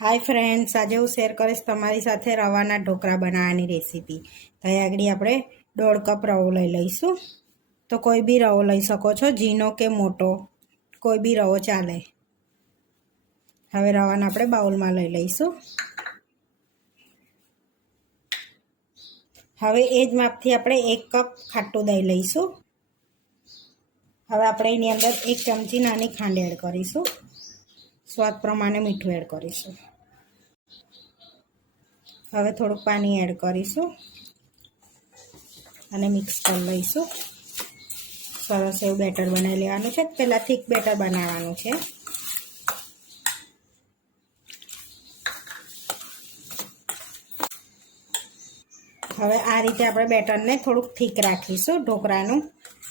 Hi friends આજે હું share કરીશ તમારી સાથે રવાના ઢોકળા બનાવવાની રેસીપી ત્યાં આગળ આપણે દોઢ કપ રવો લઈ લઈશું. તો કોઈ બી રવો લઈ શકો છો ઝીનો કે મોટો. કોઈ બી રવો ચાલે. હવે રવાને આપણે બાઉલમાં લઈ લઈશું. હવે એ જ માપથી આપણે એક કપ ખાટું દહીં લઈશું. હવે આપણે એની અંદર એક ચમચી નાની ખાંડ એડ કરીશું. સ્વાદ પ્રમાણે મીઠું એડ કરીશું. હવે થોડુંક પાણી એડ કરીશું અને મિક્સ કરી લઈશું. સરસ એવું બેટર બનાવી લેવાનું છે. પહેલાં થીક બેટર બનાવવાનું છે. હવે આ રીતે આપણે બેટરને થોડુંક થીક રાખીશું ઢોકળાનું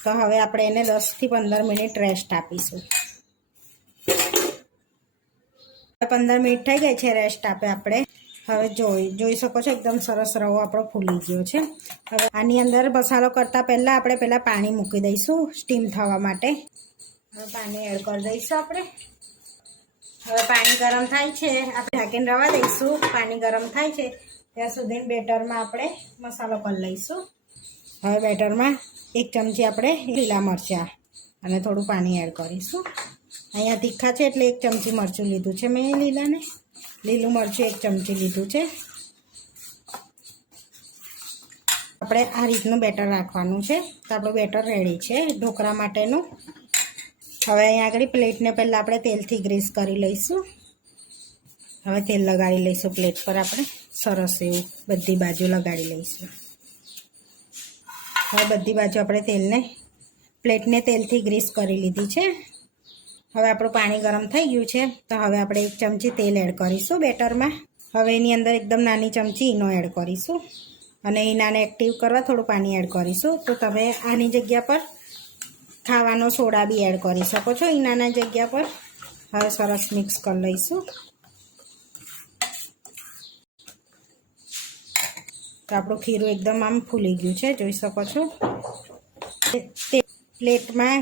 તો હવે આપણે એને દસથી પંદર મિનિટ રેસ્ટ આપીશું. પંદર મિનિટ થઈ ગઈ છે રેસ્ટ આપે આપણે. હવે જોઈ જોઈ શકો છો, એકદમ સરસ રવો આપણો ફૂલી ગયો છે. હવે આની અંદર મસાલો કરતાં પહેલાં આપણે પહેલાં પાણી મૂકી દઈશું સ્ટીમ થવા માટે. હવે પાણી એડ કરી દઈશું આપણે. હવે પાણી ગરમ થાય છે, આપણે ઢાંકીને રવા દઈશું, પાણી ગરમ થાય છે, ત્યાં સુધી બેટરમાં આપણે મસાલો કરી લઈશું. હવે બેટરમાં એક ચમચી આપણે લીલા મરચાં અને થોડું પાણી એડ કરીશું. અહીંયા તીખા છે એટલે એક ચમચી મરચું લીધું છે મેં લીલાને. લીલું મરચું એક ચમચી લીધું છે. આપણે આ રીતનું બેટર રાખવાનું છે. તો આપણું બેટર રેડી છે ઢોકળા માટેનું. હવે અહીંયા આગળ પ્લેટને પહેલાં આપણે તેલથી ગ્રીસ કરી લઈશું. હવે તેલ લગાડી લઈશું પ્લેટ પર આપણે. સરસ એવું બધી બાજુ લગાડી લઈશું. હવે બધી બાજુ આપણે તેલને, પ્લેટને તેલથી ગ્રીસ કરી લીધી છે. હવે આપણું પાણી ગરમ થઈ ગયું છે, તો હવે આપણે એક ચમચી તેલ એડ કરીશું બેટરમાં. હવે એની અંદર એકદમ નાની ચમચી ઈનો એડ કરીશું અને ઈનાને એક્ટિવ કરવા થોડું પાણી એડ કરીશું. તો તમે આની જગ્યા પર ખાવાનો સોડા બી એડ કરી શકો છો, ઈનાના જગ્યા પર. હવે સરસ મિક્સ કરી લઈશું. તો આપણું ખીરું એકદમ આમ ફૂલી ગયું છે, જોઈ શકો છો. પ્લેટમાં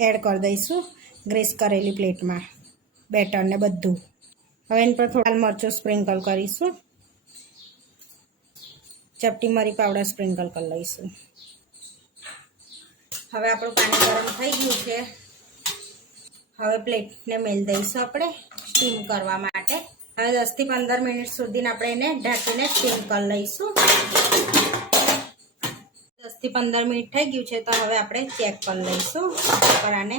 એડ કરી દઈશું ગ્રેસ કરેલી પ્લેટમાં બેટરને બધું. હવે એની પર થોડા મરચું સ્પ્રિંકલ કરીશું. ચપટી મરી પાવડર સ્પ્રિંકલ કરી લઈશું. હવે આપણું પાણી ગરમ થઈ ગયું છે. હવે પ્લેટને મેલ દઈશું આપણે સ્ટીમ કરવા માટે. હવે દસથી પંદર મિનિટ સુધીને આપણે એને ઢાંકીને સ્ટીમ કરી લઈશું. દસથી પંદર મિનિટ થઈ ગયું છે તો હવે આપણે ચેક કરી લઈશું ઢોકળાને.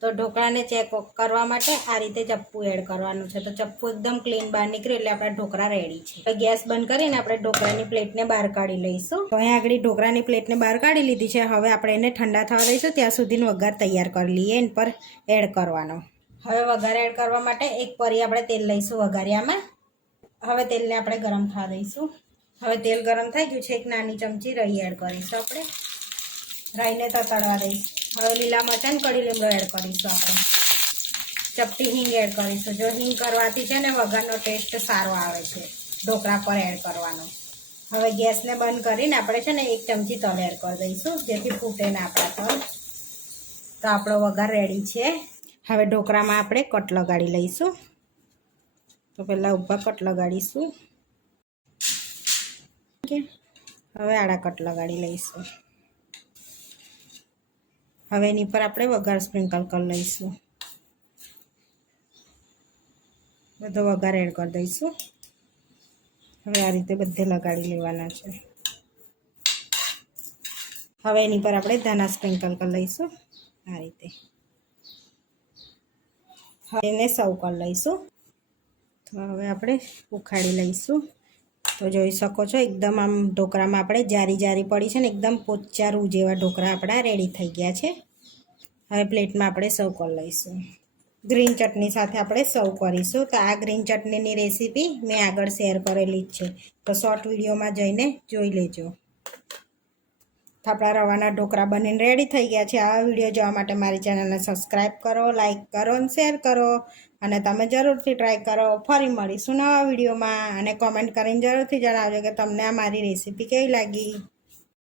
તો ઢોકળાને ચેક કરવા માટે આ રીતે ચપ્પુ એડ કરવાનું છે. તો ચપ્પુ એકદમ ક્લીન બહાર નીકળ્યું એટલે આપણા ઢોકળા રેડી છે. ગેસ બંધ કરીને આપણે ઢોકળાની પ્લેટને બહાર કાઢી લઈશું. તો અહીંયા આગળ ઢોકળાની પ્લેટને બહાર કાઢી લીધી છે. હવે આપણે એને ઠંડા થવા દઈશું. ત્યાં સુધીનો વઘાર તૈયાર કરી લઈએ એન પર એડ કરવાનો. હવે વઘાર એડ કરવા માટે એક પરી આપણે તેલ લઈશું વઘારિયામાં. હવે તેલને આપણે ગરમ થવા દઈશું. હવે તેલ ગરમ થઈ ગયું છે, એક નાની ચમચી રહી એડ કરીશું આપણે. રાઈને તતડવા દઈશું. હવે લીલા મરચાં કડી લીમડો એડ કરીશું આપણે. ચપટી હિંગ એડ કરીશું. જો હિંગ કરવાથી છે ને વઘારનો ટેસ્ટ સારો આવે છે, ઢોકળા પર એડ કરવાનો. હવે ગેસને બંધ કરીને આપણે છે ને એક ચમચી તલ એડ કરી દઈશું, જેથી ફૂટે ને આપણા તલ. તો આપણો વઘાર રેડી છે. હવે ઢોકળામાં આપણે કટ લગાડી લઈશું. તો પહેલાં ઊભા કટ લગાડીશું. હવે આડા કટ લગાડી લઈશું. હવે એની પર આપણે વઘાર સ્પ્રિંકલ કરી લઈશું. બધો વઘાર એડ કરી દઈશું. હવે આ રીતે બધે લગાડી લેવાના છે. હવે એની પર આપણે ધાના સ્પ્રિંકલ કરી લઈશું. આ રીતે. હવે એને સર્વ કરી લઈશું. તો હવે આપણે ઉખાડી લઈશું. તો જોઈ શકો છો, એકદમ આમ ઢોકળામાં આપણે જારી જારી પડી છે ને, એકદમ પોચારું જેવા ઢોકળા આપણા રેડી થઈ ગયા છે. હવે પ્લેટમાં આપણે સર્વ કરી લઈશું. ગ્રીન ચટણી સાથે આપણે સર્વ કરીશું. તો આ ગ્રીન ચટણીની રેસીપી મેં આગળ શેર કરેલી જ છે. તો શોર્ટ વિડીયોમાં જઈને જોઈ લેજો. આપણા રવાના ઢોકળા બનીને રેડી થઈ ગયા છે. આ વીડિયો જોવા માટે મારી ચેનલને સબસ્ક્રાઈબ કરો લાઇક કરો અને શેર કરો. અને તમે જરૂરથી ટ્રાય કરો. ફરી મળીશું નવા વિડીયોમાં. અને કોમેન્ટ કરીને જરૂરથી જણાવજો કે તમને આ મારી રેસીપી કેવી લાગી.